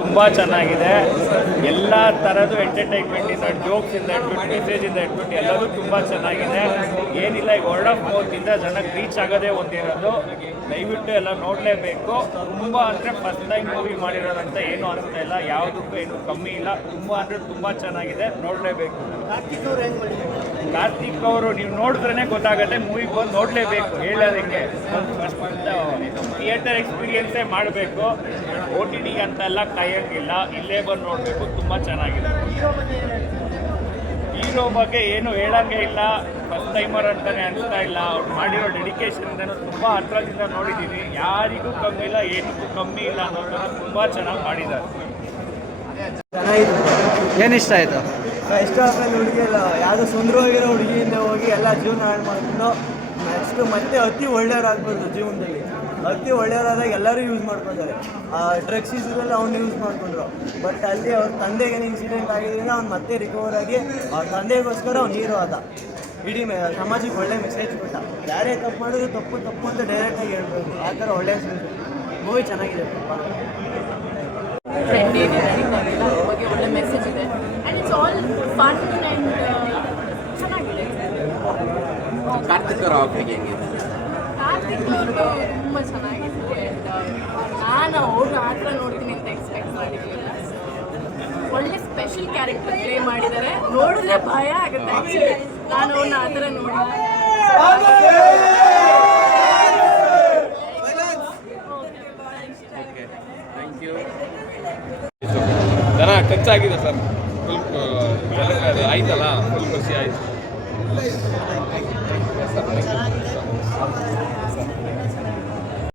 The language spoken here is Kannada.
ತುಂಬ ಚೆನ್ನಾಗಿದೆ. ಎಲ್ಲ ಥರದ್ದು ಎಂಟರ್ಟೈನ್ಮೆಂಟಿಂದ, ಜೋಕ್ಸಿಂದ ಇಟ್ಬಿಟ್ಟು, ಮೆಸೇಜಿಂದ ಇಟ್ಬಿಟ್ಟು ಎಲ್ಲರೂ ತುಂಬ ಚೆನ್ನಾಗಿದೆ. ಏನಿಲ್ಲ, ಈಗ ವರ್ಡ್ ಆಫ್ ಮೌತಿಂದ ಜನಕ್ಕೆ ರೀಚ್ ಆಗೋದೇ ಒಂದಿರೋದು. ದಯವಿಟ್ಟು ಎಲ್ಲ ನೋಡಲೇಬೇಕು. ತುಂಬ ಅಂದರೆ ಫಸ್ಟ್ ಟೈಮ್ ಮೂವಿ ಮಾಡಿರೋದಂತ ಏನೂ ಅನಿಸ್ತಾ ಇಲ್ಲ. ಯಾವುದಕ್ಕೂ ಏನು ಕಮ್ಮಿ ಇಲ್ಲ. ತುಂಬ ಅಂದರೆ ತುಂಬ ಚೆನ್ನಾಗಿದೆ, ನೋಡಲೇಬೇಕು. ಕಾರ್ತಿಕ್ ಅವರು ನೀವು ನೋಡಿದ್ರೇ ಗೊತ್ತಾಗುತ್ತೆ. ಮೂವಿಗೆ ಬಂದು ನೋಡಲೇಬೇಕು. ಹೇಳೋದಕ್ಕೆ ಥಿಯೇಟರ್ ಎಕ್ಸ್ಪೀರಿಯನ್ಸೇ ಮಾಡಬೇಕು. OTT ಅಂತೆಲ್ಲ ಕಾಯೋಂಗಿಲ್ಲ, ಇಲ್ಲೇ ಬಂದು ನೋಡಬೇಕು. ತುಂಬ ಚೆನ್ನಾಗಿದೆ. ಹೀರೋ ಬಗ್ಗೆ ಏನು ಹೇಳೋಂಗೆ ಇಲ್ಲ. ಫಸ್ಟ್ ಟೈಮರ್ ಅಂತಲೇ ಅನಿಸ್ತಾ ಇಲ್ಲ. ಅವ್ರು ಮಾಡಿರೋ ಡೆಡಿಕೇಶನ್ ತುಂಬ ಹತ್ರದಿಂದ ನೋಡಿದ್ದೀನಿ. ಯಾರಿಗೂ ಕಮ್ಮಿ ಇಲ್ಲ, ಏನಕ್ಕೂ ಕಮ್ಮಿ ಇಲ್ಲ ಅನ್ನೋ ಥರ ತುಂಬ ಚೆನ್ನಾಗಿ ಮಾಡಿದ್ದಾರೆ. ಏನು ಇಷ್ಟ ಆಯಿತು? ಇಷ್ಟ ಆದ್ಮೇಲೆ ಹುಡುಗಿ ಎಲ್ಲ ಯಾವುದೋ ಸುಂದರವಾಗಿರೋ ಹುಡುಗಿಯಿಂದ ಹೋಗಿ ಎಲ್ಲ ಜೀವನ ಹಾಳು ಮಾಡ್ಕೊಂಡು ನೆಕ್ಸ್ಟ್ ಮತ್ತೆ ಅತಿ ಒಳ್ಳೆಯವರಾಗ್ಬಾರ್ದು ಜೀವನದಲ್ಲಿ. ಅತಿ ಒಳ್ಳೆಯವರಾದಾಗ ಎಲ್ಲರೂ ಯೂಸ್ ಮಾಡ್ಕೊತಾರೆ. ಡ್ರಗ್ಸ್ ಯೂಸ್ರಲ್ಲಿ ಅವ್ನು ಯೂಸ್ ಮಾಡಿಕೊಂಡ್ರು. ಬಟ್ ಅಲ್ಲಿ ಅವ್ರ ತಂದೆಗೆ ಇನ್ಸಿಡೆಂಟ್ ಆಗಿದ್ದರಿಂದ ಅವ್ನು ಮತ್ತೆ ರಿಕವರ್ ಆಗಿ ಅವ್ರ ತಂದೆಗೋಸ್ಕರ ಅವ್ನು ಹೀರೋ ಆದ. ಇಡೀ ಸಮಾಜಕ್ಕೆ ಒಳ್ಳೆ ಮೆಸೇಜ್ ಕೊಟ್ಟ. ಯಾರೇ ತಪ್ಪು ಮಾಡಿದ್ರು ತಪ್ಪು ಅಂತ ಡೈರೆಕ್ಟಾಗಿ ಹೇಳ್ಬೋದು. ಆ ಥರ ಒಳ್ಳೆ ಮೂವಿ ಚೆನ್ನಾಗಿದೆ. ಬಗ್ಗೆ ಒಳ್ಳೆ ಮೆಸೇಜ್ ಇದೆ and it's all fun and ಚೆನ್ನಾಗಿದೆ. ಕಾರ್ತಿಕ್ ಅವರ ಆಫ್ರಿಗೆ ಹೆಂಗಿದೆ? ಕಾರ್ತಿಕ್ ಅವ್ರದ್ದು ತುಂಬ ಚೆನ್ನಾಗಿದೆ. ನಾನು ಅವ್ರು ಆ ಥರ ನೋಡ್ತೀನಿ ಅಂತ ಎಕ್ಸ್ಪೆಕ್ಟ್ ಮಾಡಿರಲಿಲ್ಲ. ಒಳ್ಳೆ ಸ್ಪೆಷಲ್ ಕ್ಯಾರೆಕ್ಟರ್ ಪ್ಲೇ ಮಾಡಿದ್ದಾರೆ. ನೋಡಿದ್ರೆ ಭಯ ಆಗುತ್ತೆ ಆ್ಯಕ್ಚುಲಿ. ನಾನು ಅವ್ರನ್ನ ಆ ಥರ ನೋಡಿಲ್ಲ. ಜನ ಟಚ್ ಆಗಿದೆ ಸರ್. ಫುಲ್ ಆಯ್ತಲ್ಲ, ಫುಲ್ ಖುಷಿ ಆಯಿತು.